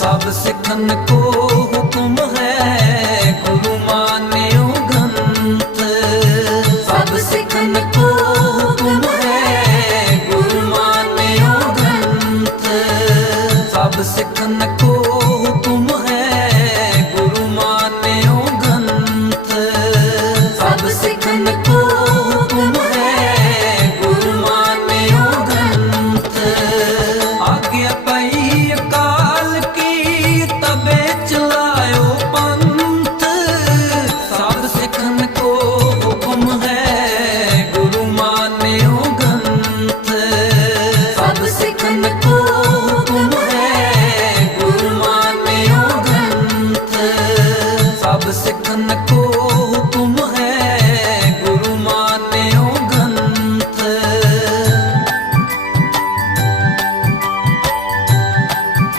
ਸਭ ਸਿੱਖਨ ਕੋ ਹੁਕਮ ਹੈ ਗੁਰੂ ਮਾਨਿਓ ਗੰਤ ਸਭ ਸਿੱਖਨ ਕੋ ਹੁਕਮ ਹੈ ਗੁਰੂ ਮਾਨਿਓ ਗੰਤ ਸਭ ਸਿੱਖਨ I was sick and the